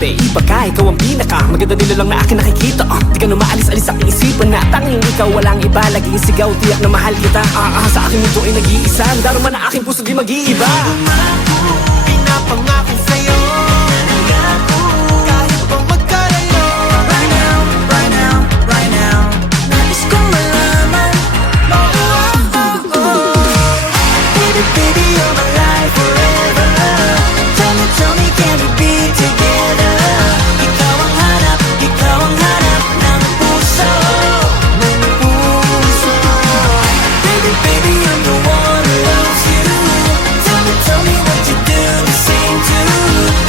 Babe, iba ka, ikaw ang pinaka maganda nila lang na akin nakikita. Di ka na maalis-alis sa aking isipan na tanging ikaw, walang iba. Laging sigaw, tiyak na mahal kita. Sa aking mundo ay nag-iisa. Darama na aking puso di mag-iiba. Pinapangako sa'yo kahit pa magkalayo. Right now, right now, right now, nais kong malaman. Baby, baby, you're my life forever. Tell me, can we be together? Ikaw ang hanap ng puso, ng puso. Baby, baby, I'm the one who loves you. Tell me what you do the same to.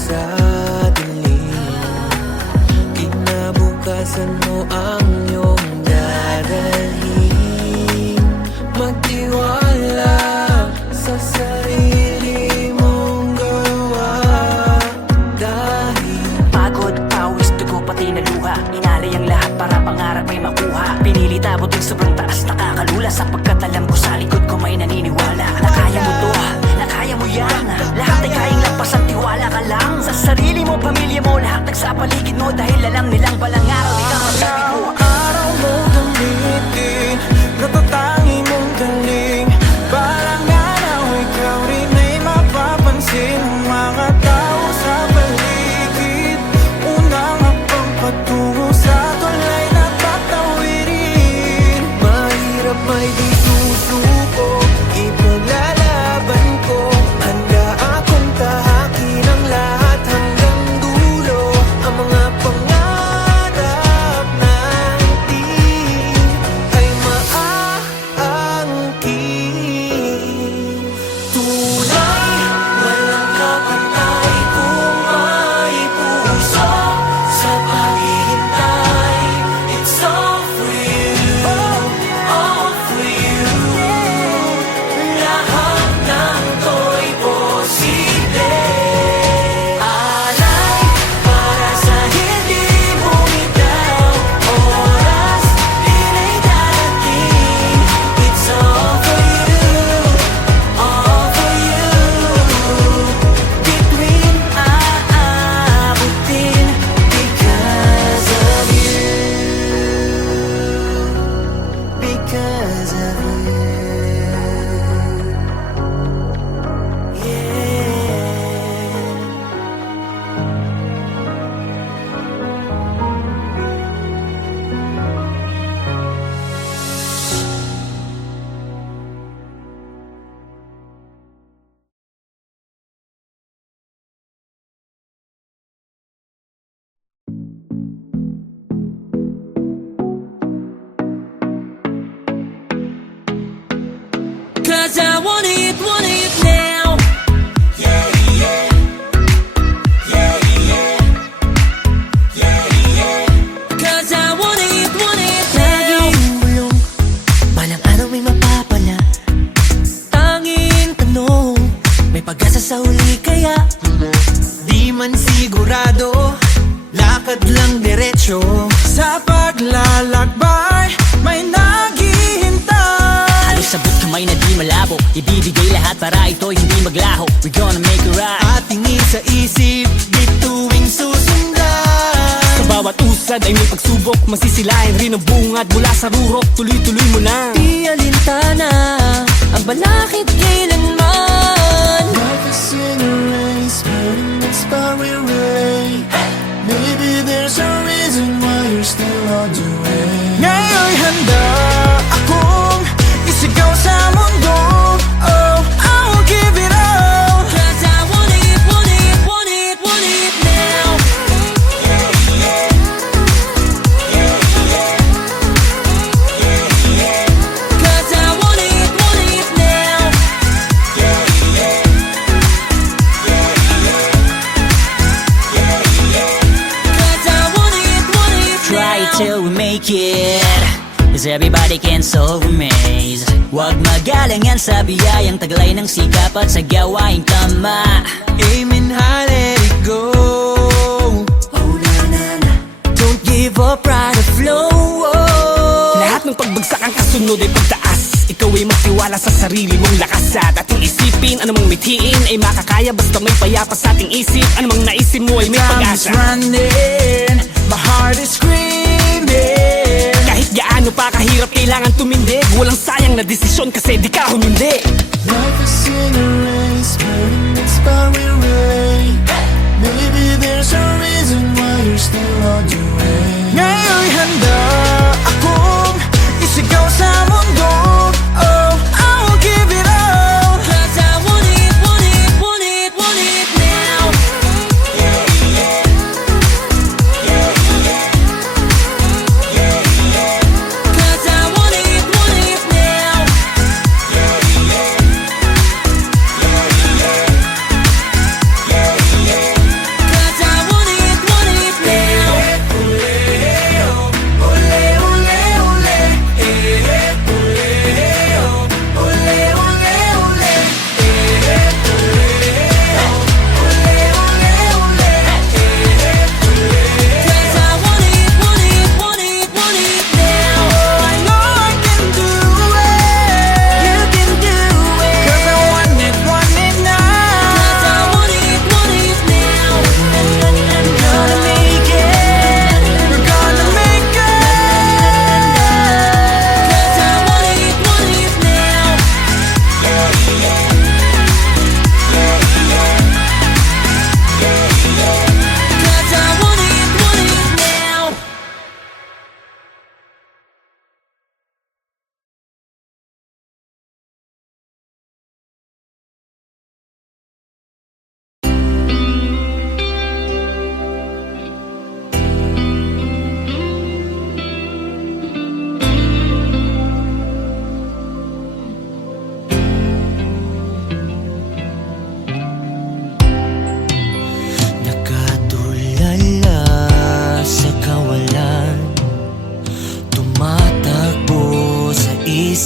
sa dilim. Kinabukasan mo ang iyong dadalhin. Magtiwala sa sarili mong gawa. Dahil Pagod, pawis, dugo, pati na luha. Inalay ang lahat para pangarap ay makuha. Pinili tabotin sobrang taas, nakakalula. Sapagkat alam ko sa likod ko may naniniwala na kaya mo to, na kaya mo yan. Lahat ay kayang lampasan, tiwala ka lang sa sarili mo, pamilya mo, lahat nagsapaligid mo. Dahil alam nilang balang araw di ka mabibigo. araw mo gamitin, natatangi mong galing. Parang araw ikaw rin ay mapapansin ng mga tao sa paligid. Unang hakbang patungo sa tulay na patawirin. Mahirap may di susuko, ipaglalaban ko. Handa akong tahakin ang lahat hanggang dulo. Ang mga pangarap natin ay maangkin. Tunay, walang kapantay kung may puso sa paghihintay. It's all for you, all for you. Lahat ng to'y posible. Alay para sa hindi bumitaw. Oras din ay darating. It's all for you, all for you. Bituin aabutin because of you, because of you. Yeah. Cause I want it now. Yeah, yeah. Yeah, yeah. Yeah, yeah. Cause I want it now. Laging bulong, balang araw may mapapala. Tanging tanong, may pag-asa sa huli kaya? Di man sigurado, lakad lang diretsyo. Sa paglalakbay, may naghihintay. Halos sabot kamay na di malabo. Ibibigay lahat para ito hindi maglaho. We're gonna make it right. Ating isa-isip, bituing susundan. Sa bawat usad ay may pagsubok. Masisilayan rin ang bungad mula sa rurok. Tuloy-tuloy mo na. Di alintana, ang balakid kailanman. Life is in a race, but it's far away. Maybe there's a reason why you're still on the way. Ngayon'y handa akong isigaw sa mundo. Oh, I'll give it all. Cause I want it now. Cause I want it now. Cause I want it Try it now. till we make it, cause everybody can solve a maze. Huwag magalangan sa biyayang taglay ng sikap at sa gawaing tama. Amen, high, let it go. Oh, na, na, na. Don't give up, ride the flow. Lahat ng pagbagsak ang kasunod ay pagtaas. Ikaw ay magtiwala sa sarili mong lakas. At ating isipin, anumang mithiin ay makakaya basta may payapa sa ating isip. Anumang naisip mo ay may Time is pag-asa. running, my heart is screaming. Kahit gaano pa kahirap kailangan tumindig. Walang sayang na desisyon kasi di ka humindi. Life is in a race, but it's far away. Maybe there's a reason why you're still on the way. Ngayon'y handa akong isigaw sa mundo. Oh, I'll give it all. Cause I want it now. Cause I want it now.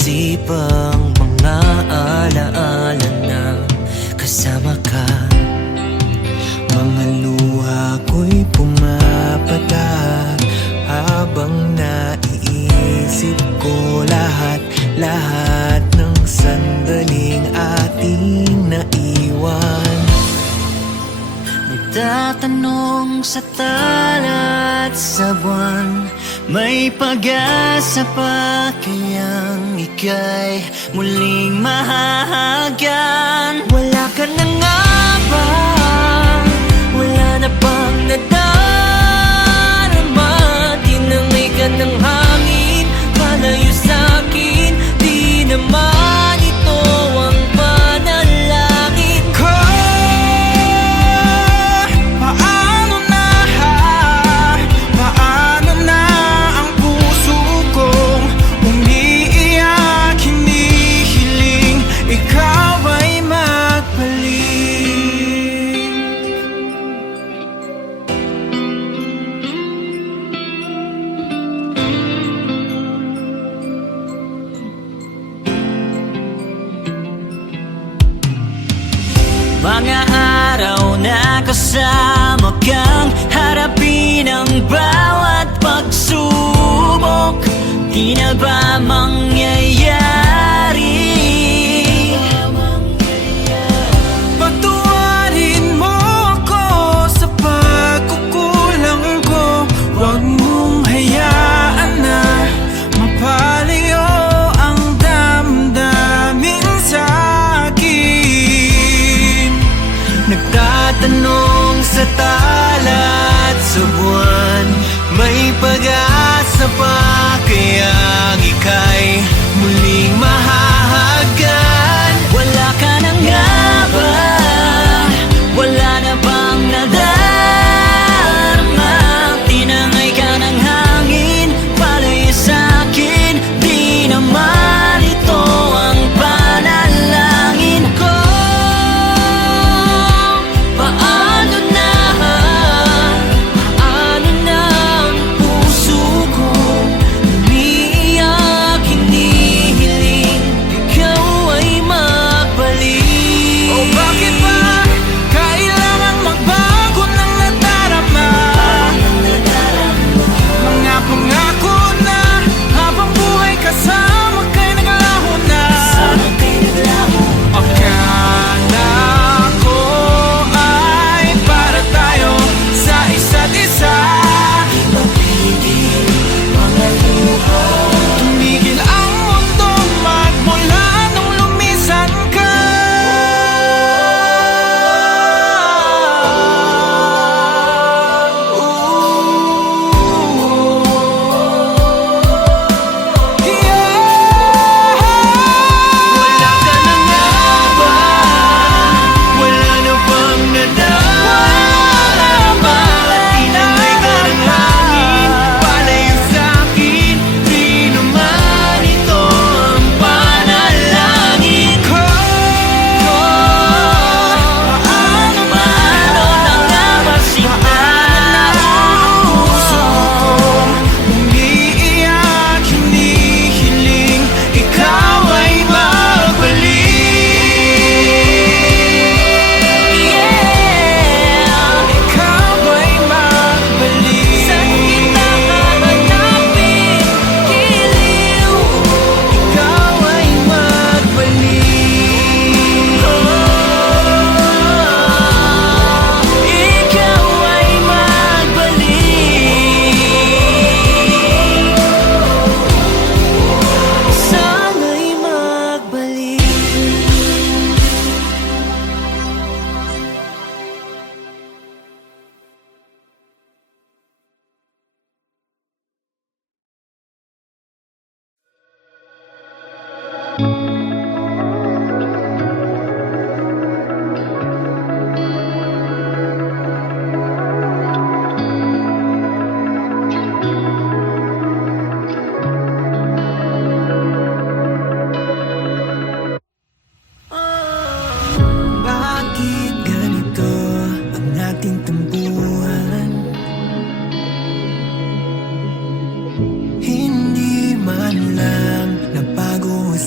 isipang mga alaala na kasama ka. Mga luha ko'y pumapatak habang naiisip ko lahat ng sandaling ating naiwan. Nagtatanong sa tala at sa buwan, may pag-asa pa kayang ika'y muling mahahagan? Wala ka na nga ba? Wala na bang nadarama? Tinangay ka ng hangin, palayo sa'kin. Di naman ito ang panalangin ko. Paano na ang puso kong umiiyak, hinihiling ikaw ay magbalik. Mga araw na kasama kang harapin ang bawat pagsubok. Di na ba mangyayari? Patawarin mo ako sa pagkukulang ko. Huwag mong hayaan na mapalayo ang damdamin sa'kin. Nagtatanong sa tala at sa buwan, may pag-asa pa kayang ika'y muling mahahagan? Wala ka na nga ba? Wala na bang nadarama? Tinangay ka ng hangin, palayo sa'kin. Di naman ito ang panalangin ko. Paano na ang puso ko umiiyak, hinihiling ikaw ay magbalik. O bakit ba kailangang magbago ng nadarama? Mga pangako na habang buhay kasama kay naglaho na. Akala ko ay para tayo sa isa't isa. Tumigil ang mundo magmula nung lumisan ka. Wala ka na nga ba? Wala na bang nadarama? Tinangay ka ng hangin, palayo sa'kin. Di naman ito ang panalangin ko. Paano na nga ba Puso kong umiiyak, hinihiling ikaw ay magbalik. Ikaw ay magbalik. Saan kita hahanapin? Giliw. Ikaw ay magbalik. Ikaw ay magbalik. Sana'y magbalik. Bakit ganito ang ating tampuhan? Hindi man lang nabago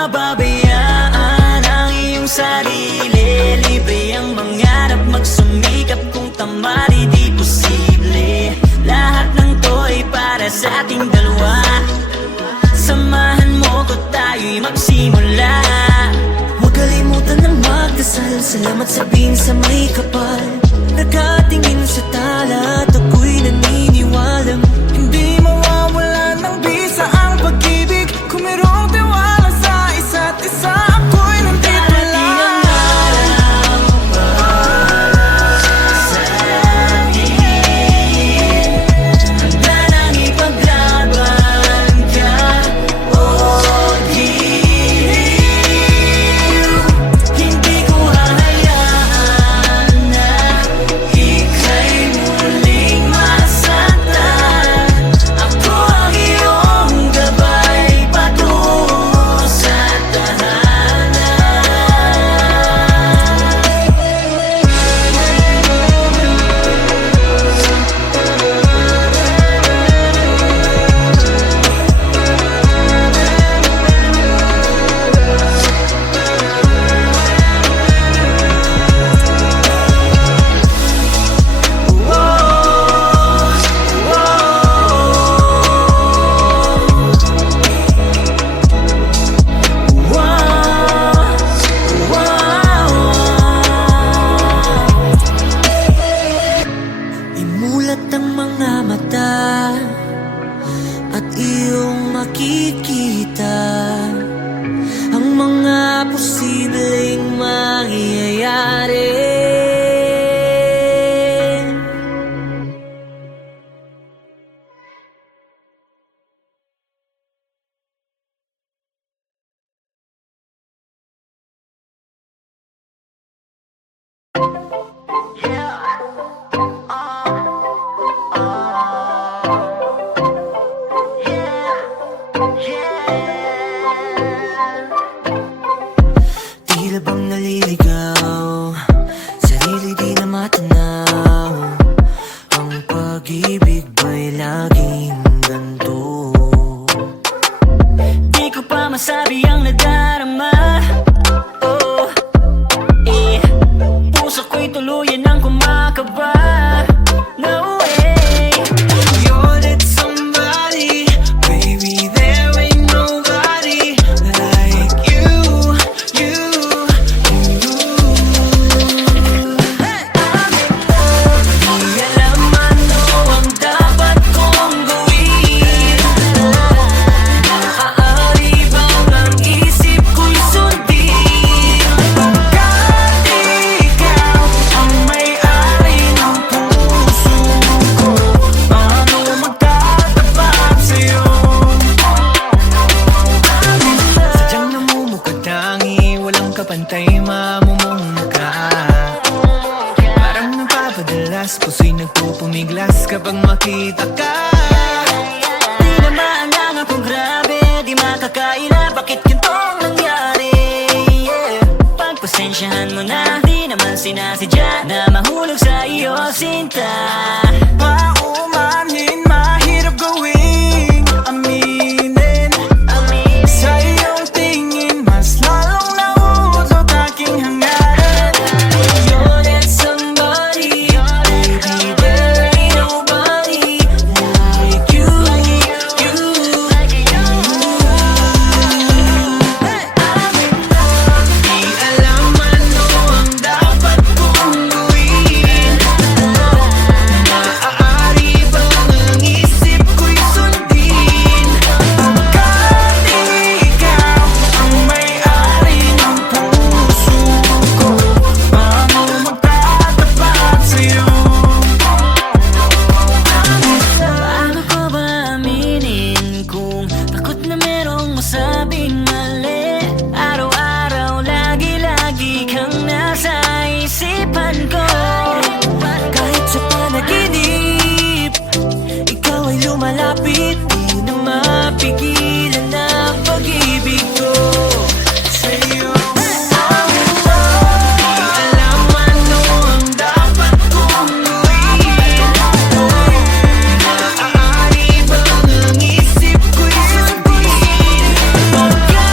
pababayaan ang iyong sarili. Libre ang mangarap, magsumikap kung tamali di posible. Lahat ng to ay para sa ating dalawa. Samahan mo ko, tayo'y magsimula. Huwag kalimutan ng magdasal. Salamat sabihin sa may kapal. Nakatingin sa tala at ako'y naniniwalang hindi mawawala ng bisa ang pag-ibig. Kung mayroong tiwala sa isa't isa, ako'y nandito lang. Handa nang ipaglaban ka o giliw. Hindi ko hahayaan na ika'y muling masaktan. Ako ang iyong gabay patungo sa tahanan. Imulat ang mga mata at iyong makikita ang mga posibleng mangyayari. Tila bang naliligaw, sarili di na matanaw. Ang pag-ibig ba'y laging ganito? Di ko pa masabi ang nadarama. Oh, puso ko'y tuluyan ng kumakaba. No way. You're that somebody, baby, there ain't nobody like you. Di alam ano ang dapat kong gawin. Maaari bang ang isip ko'y sundin? Pagkat ikaw ang may-ari ng puso ko, paano magtatapat sa'yo? Sadyang namumukatangi, walang kapantay, mamumungka. Parang napapadalas, puso'y nagpupumiglas kapag makita ka. Di naman lang ako grabe, di makakaila, bakit ganitong nangyari? Pagpasensyahan mo na, di naman sinasadya na mahulog sa iyo sinta. Paumanhin, mahirap gawing aminin. Sa iyong tingin, mas lalong nauutot aking hangaran. You're that somebody, baby, there ain't nobody like you. Di alam ano ang dapat kong gawin. Maaari bang ang isip ko'y sundin? Pagkat ikaw ang may-ari ng puso ko, paano magtatapat sa'yo? Paano ko ba aminin kung takot na merong masabing mali? Araw-araw, lagi-lagi kang nasa isipan ko. Kahit sa panaginip, ikaw ay lumalapit. Di na mapigilan ang pag-ibig ko sa'yo. Di alam ano ang dapat kong gawin. Maaari bang ang isip ko'y sundin? Pagkat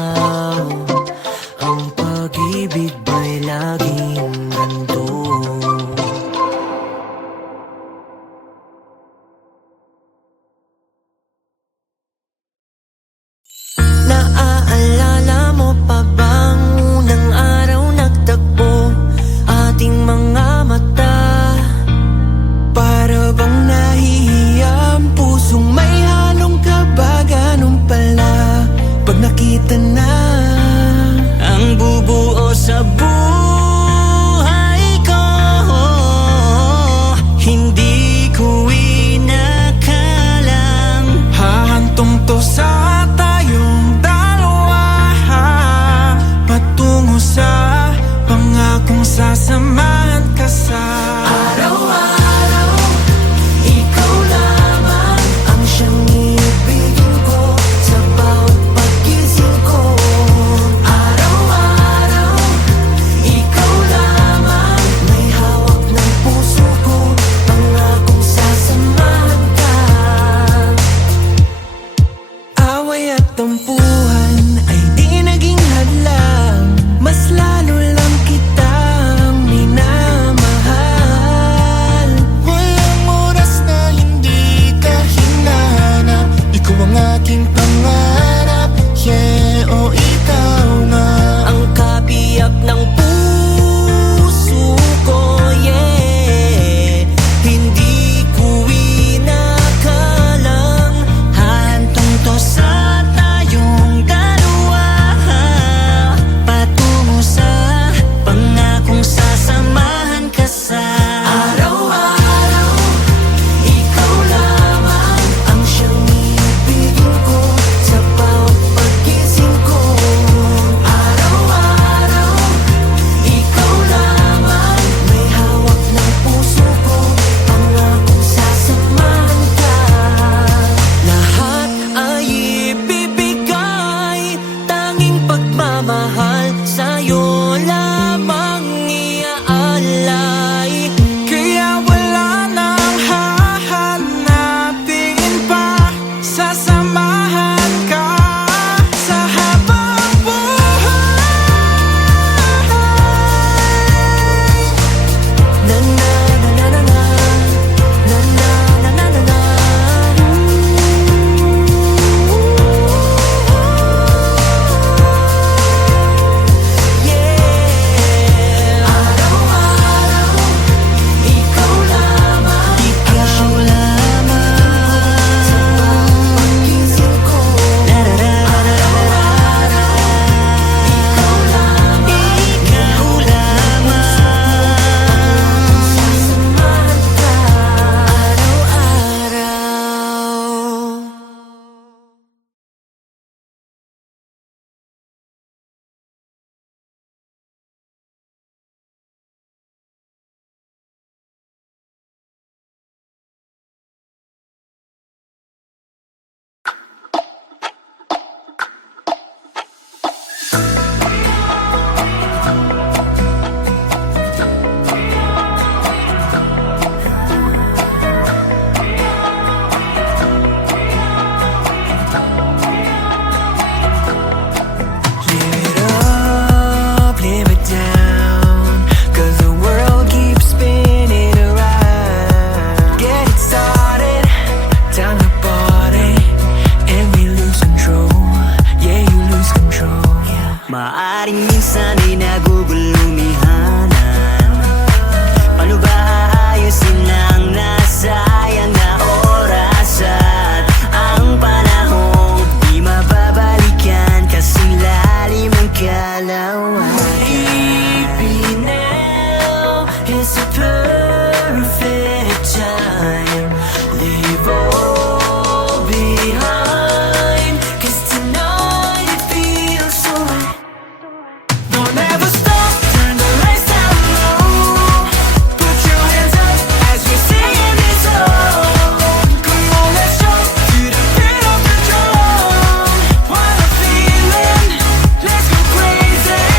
Ang pag-ibig ba'y laging ganito? Naaalala mo pa bang unang araw nagtagpo ating mga mata? Para bang nahihiya ang pusong may halong kaba, ganun pala pag nakita na ang bubuo sa buhay ko. Hindi ko inakalang hahantong to sa tayong dalawa, patungo sa pangakong sasamahan ka sa araw-araw. Ikaw lamang ang siyang iibigin ko sa bawat paggising ko. Araw-araw, ikaw lamang may hawak ng puso ko, pangakong sasamahan ka. Away at tampuhan ay di naging hadlang, mas lalo lang kitang minamahal. Walang oras na hindi ka hinahanap, ikaw ang aking pangarap, yeah, o ikaw nga ang kabiyak ng puso ko, yeah. Hindi ko inakalang hantong to sa tayong dalawa, patungo sa pangakong sasamahan ka sa araw-araw. Ikaw lamang ang siyang iibigin ko sa bawat paggising ko. Araw-araw, ikaw lamang may hawak ng puso ko, pangakong sasamahan ka. Lahat ay ibibigay, tanging pagmamahal sa'yo lamang iaalay. Kaya wala nang hahanapin pa, sasamahan ka sa habang buhay. Na na na na na na, na na na na na na. Yeah. Araw-araw, ikaw lamang, ikaw lamang sa bawat paggising ko. Araw-araw, ikaw lamang, ikaw lamang sasamahan ka. Araw-araw. Live it up, live it down, 'cause the world keeps spinning around. Get it started, time to party, and we lose control. Yeah, you lose control. maaring minsan ay nagugulumihanan. Paano ba aayusin ang nasayang na oras at ang panahong di mababalikan kasing lalim ng kalawakan? Maybe now is the perfect time. Leave all behind, 'cause tonight it feels so right. Don't ever stop, turn the lights down low. Put your hands up as we sing this song. Come on, let's jump to the beat of the drum. What a feeling, let's go crazy.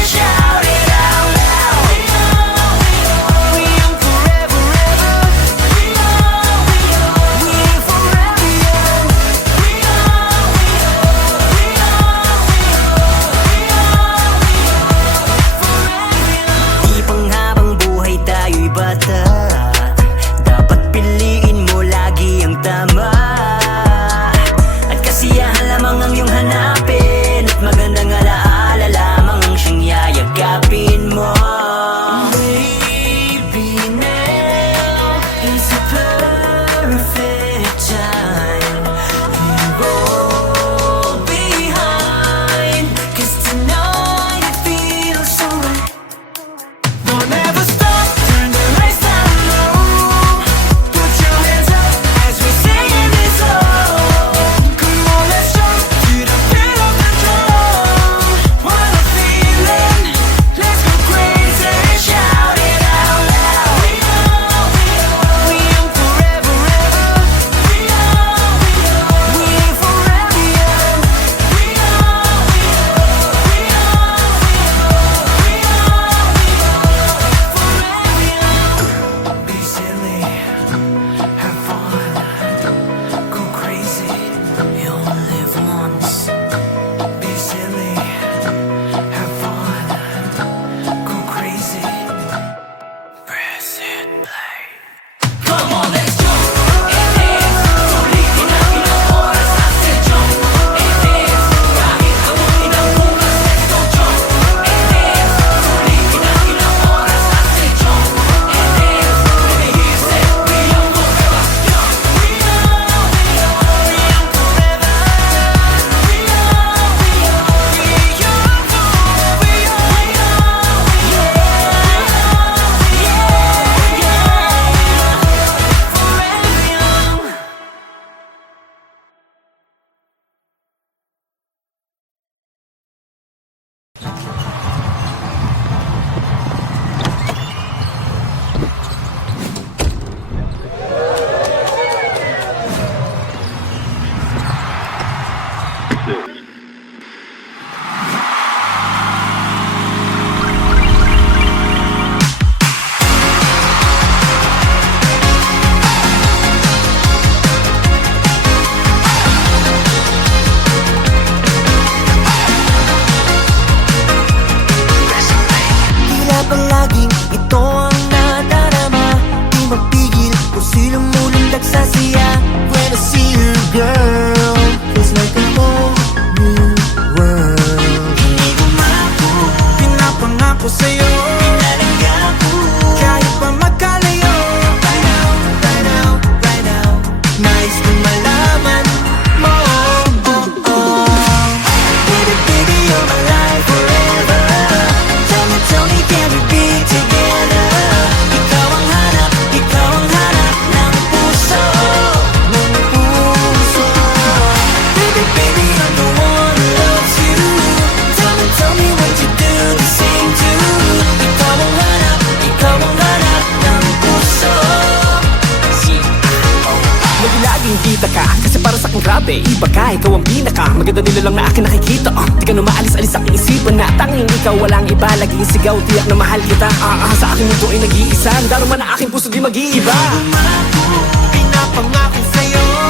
Tila palaging ito ang nadarama, di mapigil kung sino mulundag sa siya. When I see you, girl, feels like a whole new world. Hindi ko mako, pinapangako sa'yo, Pinalaga ko kahit pa magkalayo. Right now, right now, right now, Nais kong malaman mo, oh, oh. baby, baby, you're my life forever. Tell me, can we be together? Ikaw ang hanap ng puso. Ng puso. Baby, baby, I'm the one who loves you. Tell me what you do the same too. Ikaw ang hanap ng puso. Laging kita ka, kasi para sa akin grabe iba ka, ikaw ang pinaka maganda nila lang na akin nakikita. Di ka na maalis-alis sa aking isipan na tanging ikaw, walang iba. Laging sigaw, tiyak na mahal kita. Sa aking mundo ay nag-iisa, darama na aking puso di mag-iiba. Pinapangako sa'yo,